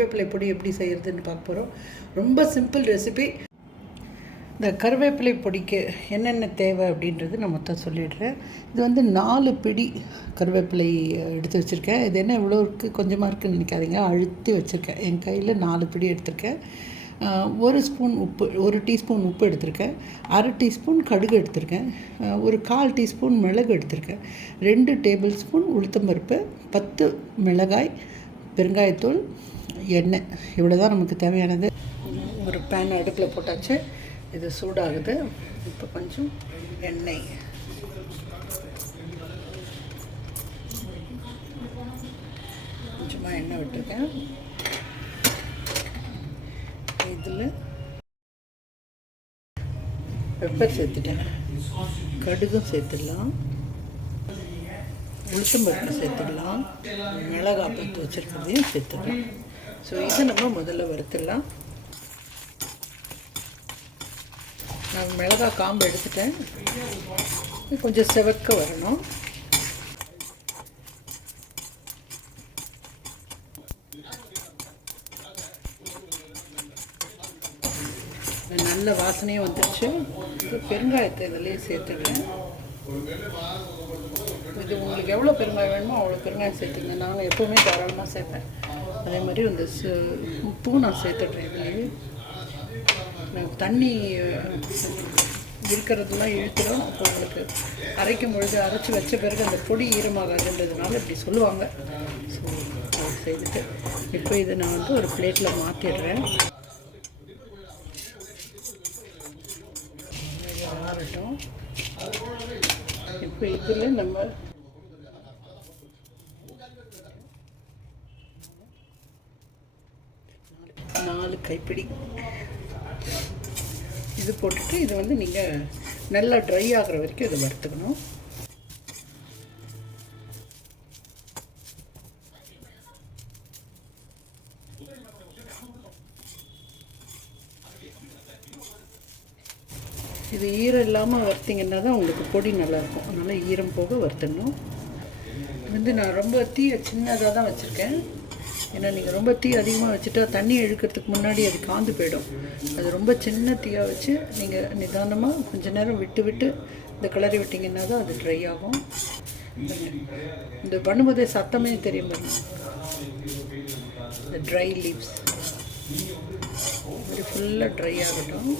கருவேப்பிலை பொடி எப்படி செய்கிறதுன்னு பார்க்க போகிறோம் ரொம்ப சிம்பிள் ரெசிபி இந்த கருவேப்பிலை பொடிக்கு என்னென்ன தேவை அப்படின்றது நான் மொத்தம் சொல்லிடுறேன். இது வந்து நாலு பிடி கருவேப்பிலை எடுத்து வச்சுருக்கேன். இது என்ன இவ்வளோ இருக்குது கொஞ்சமாக இருக்குன்னு நினைக்காதீங்க. அழுத்தி வச்சுருக்கேன். என் கையில் நாலு பிடி எடுத்திருக்கேன். ஒரு ஸ்பூன் உப்பு ஒரு டீஸ்பூன் உப்பு எடுத்திருக்கேன். அரை டீஸ்பூன் கடுகு எடுத்திருக்கேன். ஒரு கால் டீஸ்பூன் மிளகு எடுத்திருக்கேன். ரெண்டு டேபிள் ஸ்பூன் உளுத்தம்பருப்பு பத்து மிளகாய் பெருங்காயத்தூள் எண்ணெய் இவ்வளோ தான் நமக்கு தேவையானது. ஒரு பேன் அடுப்பில் போட்டாச்சு. இது சூடாகுது. இப்போ கொஞ்சம் எண்ணெய். கொஞ்சமாக எண்ணெய் விட்டுருக்கேன். இதில் பெப்பர் சேர்த்துட்டேன். கடுகும் சேர்த்துடலாம். உளுத்தம் பருப்பு சேர்த்துடலாம். மிளகாய் பத்து வச்சுருக்கிறதையும் சேர்த்துக்கலாம் ஸோ இதை நம்ம முதல்ல வறுத்துடலாம். நான் மிளகாய் காம்பு எடுத்துட்டேன். கொஞ்சம் செவக்க வரணும். நல்ல வாசனையும் வந்துடுச்சு பெருங்காயத்தை இதிலே சேர்த்துக்கிறேன் இது உங்களுக்கு எவ்வளோ பெருங்காயம் வேணுமோ அவ்வளோ பெருங்காயம் சேர்த்துங்க. நாங்கள் எப்போவுமே தாராளமாக சேர்ப்பேன். அதே மாதிரி இந்த சு உப்பும் நான் சேர்த்துட்றேன். இதுலேயே நான் தண்ணி இருக்கிறதெல்லாம் இழுத்துடும் அப்போ உங்களுக்கு அரைக்கும் பொழுது அரைச்சி வச்ச பிறகு அந்த பொடி ஈரமாகாதுன்றதுனால இப்படி சொல்லுவாங்க. ஸோ அதை செய்துட்டு இப்போ இதை நான் வந்து ஒரு பிளேட்டில் மாற்றிடுறேன் ஆறட்டும். இப்போ இதில் நம்ம நாலு கைப்பிடி. இது போட்டுட்டு இது வந்து நீங்கள் நல்லா ட்ரை ஆகுற வரைக்கும் இதை வறுத்துக்கணும். இது ஈரம் இல்லாமல் வறுத்தீங்கன்னா தான் உங்களுக்கு பொடி நல்லாயிருக்கும். அதனால் ஈரம் போக வறுத்தணும் வந்து நான் ரொம்ப தீயை சின்னதாக தான் வச்சுருக்கேன். ஏன்னா நீங்கள் ரொம்ப தீ அதிகமாக வச்சுட்டா தண்ணி இழுக்கிறதுக்கு முன்னாடி அது காந்து போயிடும். அது ரொம்ப சின்ன தீயாக வச்சு நீங்கள் நிதானமாக கொஞ்ச நேரம் விட்டு விட்டு இந்த கிளறி விட்டிங்கன்னா தான் அது ட்ரை ஆகும். இந்த பண்ணும்போதே சத்தமே தெரியும் பாருங்க. இந்த ட்ரை லீவ்ஸ் இது ஃபுல்லாக ட்ரை ஆகட்டும்.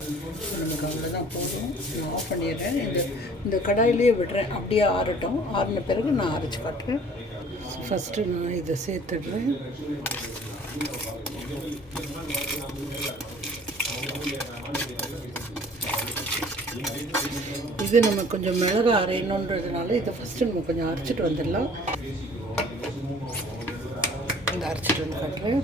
நமக்கு அவ்வளோதான் போதும் நான் ஆஃப் பண்ணிடுறேன் இந்த இந்த கடாயிலேயே விடுறேன். அப்படியே ஆறட்டும். ஆறின பிறகு நான் அரைச்சி காட்டுறேன். ஃபஸ்ட்டு நான் இதை சேர்த்துடுறேன் இது நம்ம கொஞ்சம் மிளகா அரையணுன்றதுனால இதை ஃபஸ்ட்டு நம்ம கொஞ்சம் அரைச்சிட்டு வந்துடலாம். இதை அரைச்சிட்டு வந்து காட்டுறேன்.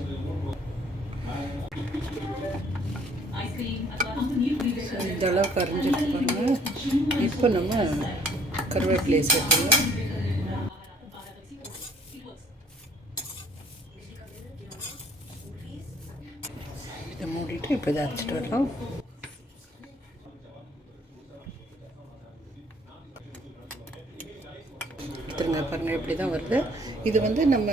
ஸோ இந்த பாருங்கள் இப்போ நம்ம கருவேப்பிலையை சேர்த்துக்கலாம் இதை மூடிட்டு இப்போ இதை அரைச்சிட்டு வரலாம். திருங்க பாருங்கள் இப்படி தான் வருது. இது வந்து நம்ம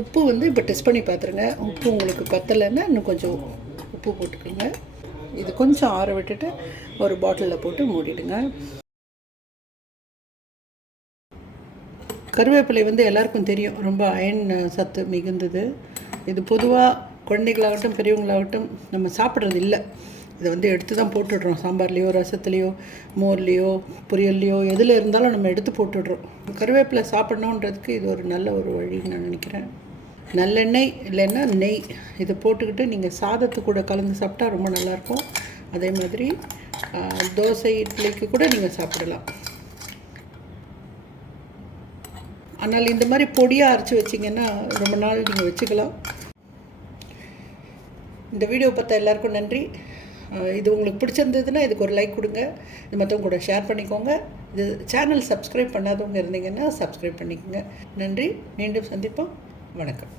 உப்பு வந்து இப்போ டெஸ்ட் பண்ணி பார்த்துருங்க. உப்பு உங்களுக்கு பத்தலைன்னா இன்னும் கொஞ்சம் உப்பு போட்டுக்கோங்க. இது கொஞ்சம் ஆற விட்டுட்டு ஒரு பாட்டிலில் போட்டு மூடிடுங்க. கருவேப்பிலை வந்து எல்லாருக்கும் தெரியும். ரொம்ப அயன் சத்து மிகுந்தது. இது பொதுவாக குழந்தைகளாகட்டும் பெரியவங்களாகட்டும் நம்ம சாப்பிட்றது இல்லை. இதை வந்து எடுத்து தான் போட்டுடுறோம். சாம்பார்லேயோ ரசத்துலேயோ மோர்லேயோ பொரியல்லையோ எதில் இருந்தாலும் நம்ம எடுத்து போட்டுடுறோம். கருவேப்பிலை சாப்பிட்ணுன்றதுக்கு இது ஒரு நல்ல ஒரு வழின்னு நான் நினைக்கிறேன். நல்லெண்ணெய் இல்லைன்னா நெய். இதை போட்டுக்கிட்டு நீங்கள் சாதத்து கூட கலந்து சாப்பிட்டா ரொம்ப நல்லாயிருக்கும். அதே மாதிரி தோசை இட்லிக்கு கூட நீங்கள் சாப்பிடலாம். ஆனால் இந்த மாதிரி பொடியாக அரைச்சி வச்சிங்கன்னா ரொம்ப நாள் நீங்கள் வச்சுக்கலாம். இந்த வீடியோ பார்த்தா எல்லாருக்கும் நன்றி. இது உங்களுக்கு பிடிச்சிருந்ததுன்னா இதுக்கு ஒரு லைக் கொடுங்க. இது மற்றவங்க கூட ஷேர் பண்ணிக்கோங்க. இது சேனல் சப்ஸ்கிரைப் பண்ணாதவங்க இருந்தீங்கன்னா சப்ஸ்கிரைப் பண்ணிக்கோங்க. நன்றி. மீண்டும் சந்திப்போம். வணக்கம்.